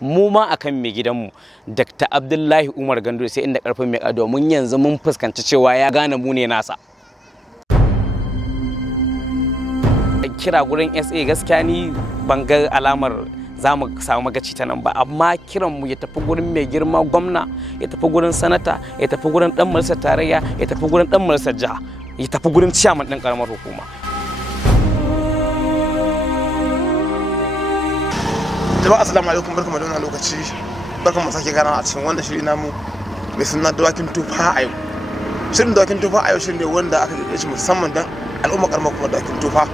mu ma akan mai gidanmu Dr. Abdullahi Umar Ganduje sai inda karfin mai domin yanzu mun fuskanci cewa ya gane mu ne nasa. Kira gurin SA gaskiya ni ban ga alamar za mu samu magaci ta nan ba, amma kiran mu ya tafi gurin mai girma gwamna, ya tafi gurin sanata, ya tafi gurin dan majalisar tarayya, ya tafi gurin dan majalisar jiha, ya tafi gurin ciyaman din karamar hukuma. Jama'a assalamu alaikum, barkamu da wannan lokaci, barkamu sake gana a cikin wannan shiri namu mai suna Dawakin Tofa a yau. Shirin Dawakin Tofa a yau shirin ne wanda aka yi shi musamman dan al'umma karamar kuma Dawakin Tofa,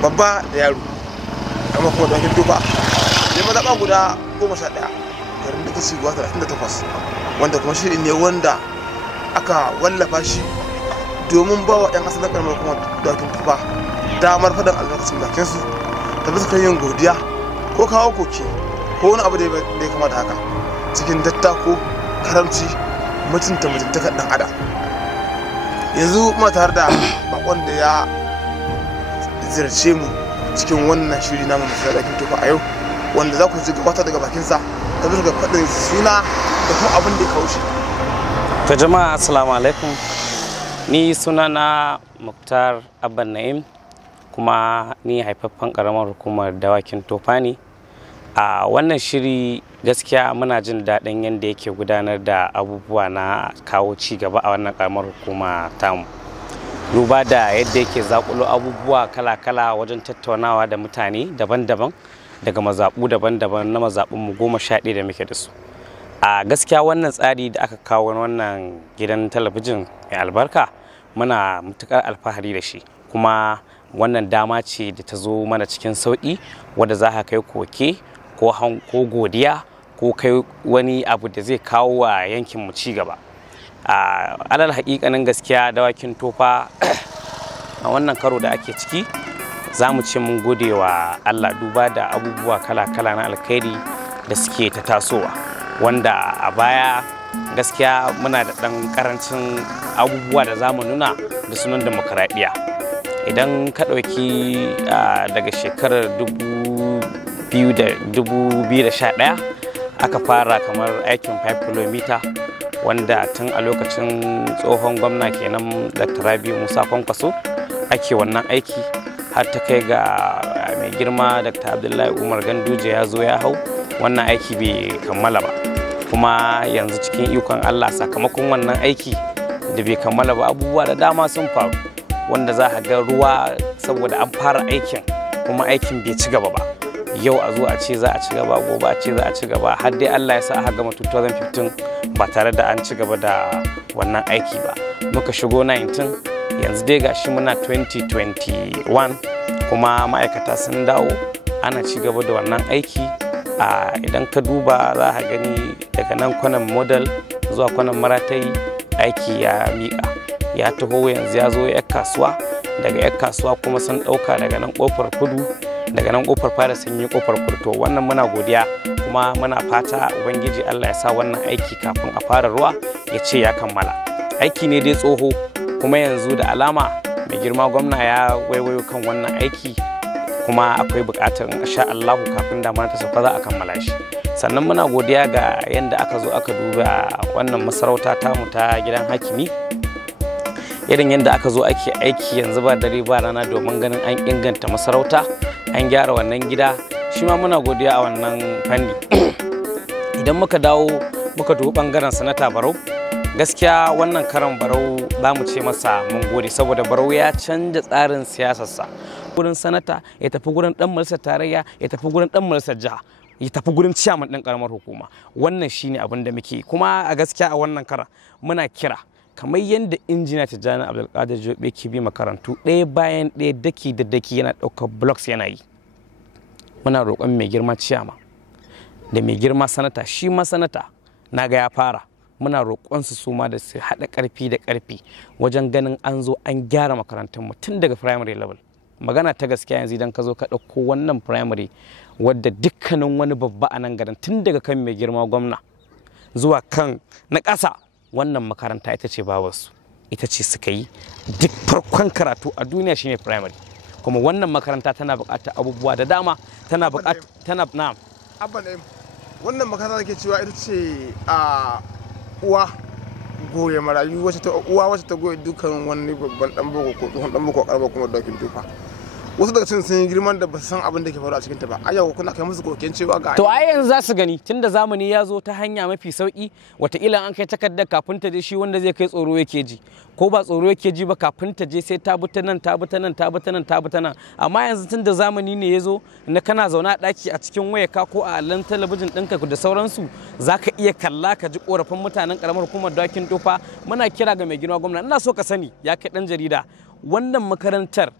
babba da yaro. Karamar kuma Dawakin Tofa ne mazaɓa guda 11 garin da kashi guda 38, wanda kuma shiri ne wanda aka wallafa shi domin ba wa 'yan asalin karamar kuma Dawakin Tofa damar faɗin albarkacin bakinsu ta bisa kan yin godiya ko kawo koke ko wani abu da ya kamata haka cikin dattako, karamci, mutuntakar dan adam. Yanzu muna tare da bakon da ya ziyarce mu cikin wannan shiri namu masu Dawakin Tofa a yau, wanda za ku ji gabatar daga bakinsa ta bisa ga faɗin suna da kuma abin da ya kawo shi. To jama'a assalamu alaikum, ni sunana Muktar Abba Na'im, kuma ni haifaffen karamar hukumar Dawakin Tofa ne. A wannan shiri gaskiya muna jin daɗin yadda yake gudanar da abubuwa na kawo ci gaba a wannan karamar hukuma tamu, duba da yadda yake zakulo abubuwa kala-kala wajen tattaunawa da mutane daban-daban daga mazaɓu daban-daban na mazaɓunmu 11 da muke da su. A gaskiya wannan tsari da aka kawo wannan gidan talabijin mai albarka muna matuƙar alfahari da shi, kuma wannan dama ce da ta zo mana cikin sauƙi wadda za ka kai koke ko godiya ko kai wani abu da zai kawo wa yankinmu ci gaba. Alal haƙiƙanin gaskiya Dawakin Tofa a wannan karo da ake ciki za mu ce mun gode wa Allah, duba da abubuwa kala-kala na alkhairi da suke ta tasowa, wanda a baya gaskiya muna da ɗan ƙarancin abubuwa da za mu nuna da sunan demokaradiyya. Idan ka ɗauki daga shekarar 2011 aka fara kamar aikin 5 km, wanda tun a lokacin tsohon gwamna kenan Dr. Rabiu Musa Kwankwaso ake wannan aiki, har ta kai ga mai girma Dr. Abdullahi Umar Ganduje ya zo ya hau, wannan aiki bai kammala ba. Kuma yanzu cikin ikon Allah sakamakon wannan aiki da bai kammala ba, abubuwa da dama sun faru, wanda za a ga ruwa saboda an fara aikin kuma aikin bai ci gaba ba. Yau a zo a ce za a ci gaba, gobe a ce za a ci gaba, har dai Allah ya sa aka gama 2015 ba tare da an ci gaba da wannan aiki ba. Muka shigo 19, yanzu dai gashi muna 2021 kuma ma'aikata sun dawo, ana ci gaba da wannan aiki. Idan ka duba za a gani daga nan kwanan model zuwa kwanan maratayi aiki ya miƙa, ya taho yanzu ya zo yar kasuwa, daga yar kasuwa kuma sun ɗauka daga nan ƙofar kudu, daga nan ƙofar fara sun yi ƙofar kurto. Wannan muna godiya, kuma muna fata ubangiji Allah ya sa wannan aiki kafin a fara ruwa ya ce ya kammala. Aiki ne dai tsoho, kuma yanzu da alama mai girma gwamna ya waiwayo kan wannan aiki, kuma akwai buƙatar insha Allah kafin damar ta sauka za a kammala shi. Sannan muna godiya ga yadda aka zo aka duba wannan masarauta tamu ta gidan hakimi, irin yadda aka zo ake aiki yanzu ba dare ba rana domin ganin an inganta masarauta, an gyara wannan gida, shi ma muna godiya a wannan fanni. Idan muka dawo muka dubi bangaren sanata Barau, gaskiya wannan karan Barau za mu ce masa mun gode, saboda Barau ya canja tsarin siyasarsa. Gurin sanata ya tafi gurin dan majalisar tarayya, ya tafi gurin dan majalisar jiha, ya tafi gurin ciyaman din karamar hukuma. Wannan shine abin da muke, kuma a gaskiya a wannan karan muna kira kamar yadda injiniya Tijjani Abdulkadir Jobe ke bi makarantu ɗaya bayan ɗaya, daki da daki yana ɗaukar blocks yana yi. Muna roƙon mai girma ciyama da mai girma sanata, shi ma sanata na ga ya fara, muna roƙonsu su ma da su haɗa ƙarfi da ƙarfi wajen ganin an zo an gyara makarantunmu tun daga primary level. Magana ta gaskiya yanzu idan ka zo ka ɗauko wannan primary, wadda dukkanin wani babba a nan garin tun daga kan mai girma gwamna zuwa kan na ƙasa, wannan makaranta ita ce babarsu, ita ce suka yi duk farkon karatu a duniya shine primary. Kuma wannan makaranta tana buƙatar abubuwa da dama, tana buƙatar na wannan makaranta da ke cewa ita ce a uwa goye marayu wacce ta goye dukkan wani babban dan boko ko tsohon dan boko a karamar kuma dawakin tufa. Wasu daga cikin sun yi girman da ba su san abin da ke faru a cikin ta ba. A yau kuna kai musu koken cewa ga to ai yanzu za su gani tunda zamani ya zo ta hanya mafi sauki, wataƙila an kai takardar kafin ta je shi wanda zai kai tsoro yake ji, ko ba tsoro yake ji ba kafin ta je sai ta bi ta nan ta bi ta nan ta bi ta nan ta bi ta nan. Amma yanzu tunda zamani ne ya zo na kana zaune a ɗaki a cikin wayarka ko a allon talabijin ɗinka da sauransu, za ka iya kalla ka ji ƙorafin mutanen ƙaramar hukumar dawakin tofa. Muna kira ga mai girma gwamna, ina so ka sani ya kai ɗan jarida, wannan makarantar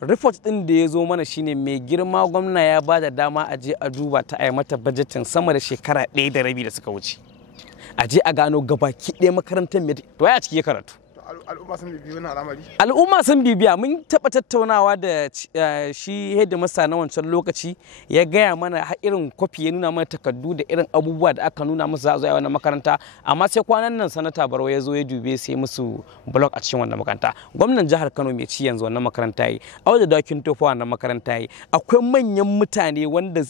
report din da ya zo mana shine mai girma gwamna ya ba da dama a je a duba ta a mata budgetin sama da shekara 1 da rabi da suka wuce, a je a gano gabaki ɗaya makarantar mai to ya ciki karatu. Al'umma sun bibiya wannan al'amari. Al'umma sun bibiya, mun taɓa tattaunawa da shi headmaster na wancan lokaci, ya gaya mana irin kwafi ya nuna mana takardu da irin abubuwa da aka nuna musu za a zo a wannan makaranta. Amma sai kwanan nan sanata Barau ya zo ya dube sai musu block a cikin wannan makaranta. Gwamnan jihar Kano mai ci yanzu wannan makaranta yi, Audu Dawakin Tofa wannan makaranta yi, akwai manyan mutane wanda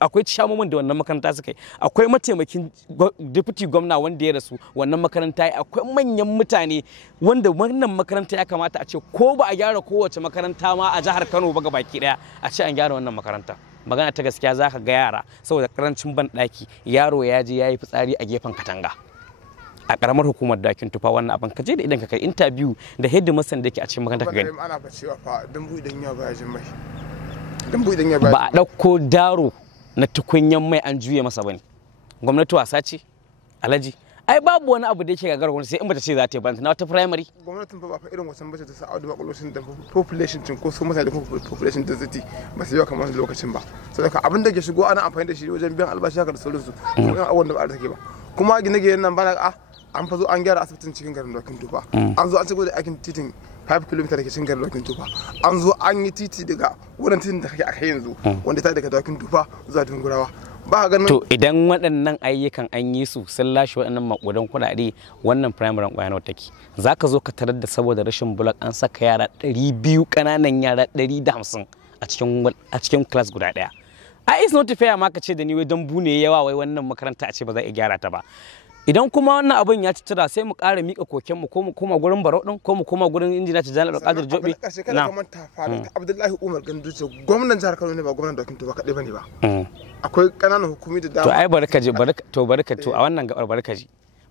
akwai chairman da wannan makaranta suka yi, akwai mataimakin deputy gwamna wanda ya rasu wannan makaranta yi, akwai manyan mutane wanda wannan makaranta ya kamata a ce ko ba a gyara kowace makaranta ma a jihar Kano ba gabaki daya a ce an gyara wannan makaranta. Magana ta gaskiya za ka ga yara saboda karancin banɗaki, yaro ya je ya yi fitsari a gefen katanga a karamar hukumar dawakin tufa. Wannan abin ka je da idan ka kai interview da headmaster da yake a cikin makaranta ka gani. Ana fa cewa fa dambu idan ya baya jin mai, dambu idan ya baya ba a ɗauko daro na tukunyan mai an juye masa bane. Gwamnati wasa ce Alhaji, ai babu wani abu da yake gagar gwamnati sai in bata ce za ta yi banta na wata primary. Gwamnatin fa ba fa irin wasan bace ta sa audu bakuloshin da population cin ko su mutane da population density ba su yawa kamar lokacin ba. Saboda abin da ke shigo ana amfani da shi wajen biyan albashi haka da sauransu, kuma abin da ba a take ba. Kuma gine-ginen nan bana an fa zo an gyara asibitin cikin garin Dawakin Tofa, an zo an cigaba da aikin titin 5 km da ke cikin garin Dawakin Tofa, an zo an yi titi daga wurin titin da kake a kai yanzu wanda ta daga Dawakin Tofa zuwa Dungurawa. Ba ganin to idan waɗannan ayyukan an yi su sun lashe waɗannan makudan kuɗaɗe, wannan primary ƙwaya nawa take? Za ka zo ka tarar da saboda rashin bulak an saka yara 200 ƙananan yara 150 a cikin class guda ɗaya. A is not fair ma ka ce da ni wai dan bune yawa wai wannan makaranta a ce ba za a gyara ta ba. Idan kuma wannan abin ya citira sai mu ƙara mika koken mu ko mu koma gurin Barau din ko mu koma gurin injiniya Tijjani Abdulkadir Jobe. Na manta fara Abdullahi Umar Ganduje gwamnan jihar Kano ne ba gwamnan Dawakin Tofa kadai bane ba. Akwai ƙananan hukumi da dama. To ai barka to a wannan gabar barka ji.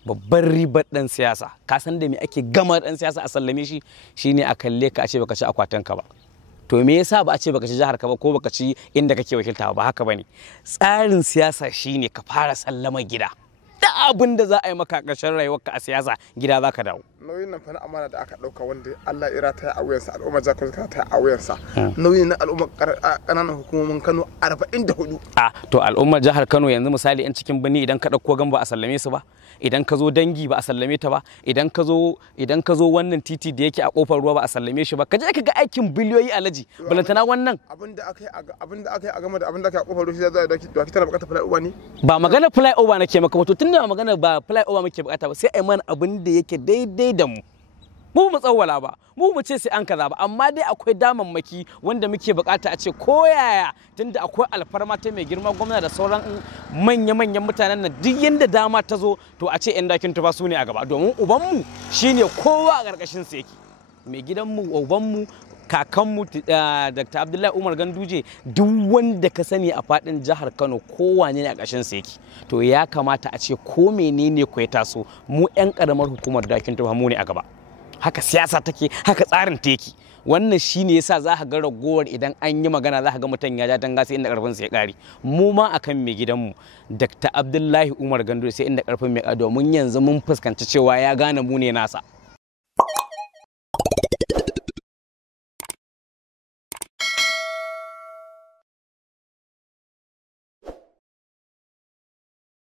Babban ribar dan siyasa, ka san da me ake gama dan siyasa a sallame shi shine a kalle ka a ce baka ci akwatin ka ba. To me yasa ba a ce baka ci jihar ka ba ko baka ci inda kake wakilta ba haka bane. Tsarin siyasa shine ka fara sallama gida. Da abin da za a yi maka ƙarshen rayuwarka a siyasa gida za ka dawo. Nauyin nan fa na amana da aka ɗauka wanda Allah ya rata a wuyansa, al'ummar jihar Kano ta a wuyansa. Nauyin na al'ummar ƙananan hukumomin Kano 44. To al'ummar jihar Kano yanzu misali 'yan cikin birni idan ka ɗauko gan ba a sallame su ba, idan ka zo dangi ba a sallame ta ba, idan ka zo wannan titi da yake a kofar ruwa ba a sallame shi ba, ka je ka ga aikin biliyoyi Alhaji balantana wannan. Abin da aka yi a game da abin da aka yi a kofar ruwa sai za a dauki tana bukatar flyover ne. Ba magana flyover nake maka ba, to tunda magana ba flyover muke bukata ba sai a yi mana abin da yake daidai da mu. Mu tsawwala ba, mu ce sai an kaza ba, amma dai akwai damammaki wanda muke bukata a ce ko yaya, tunda akwai alfarma ta mai girma gwamna da sauran manya-manyan mutanen nan duk yanda dama ta zo to a ce 'yan Dawakin Tofa su ne a gaba, domin ubanmu shine kowa a ƙarƙashin sa yake. Mai gidanmu, ubanmu, kakanmu Dr. Abdullahi Umar Ganduje, duk wanda ka sani a faɗin jihar Kano kowane ne a ƙarshen sa yake. To ya kamata a ce ko menene ko ya taso mu 'yan ƙaramar hukumar Dawakin Tofa mu ne a gaba. Haka siyasa take, haka tsarin ta yake. Wannan shine yasa za ka ga ragowar idan an yi magana za ka ga mutum ya ja danga sai inda karfin sa ya kare. Mu ma akan mai gidanmu Dr. Abdullahi Umar Ganduje sai inda karfin mai kare, domin yanzu mun fuskanci cewa ya gane mu ne nasa.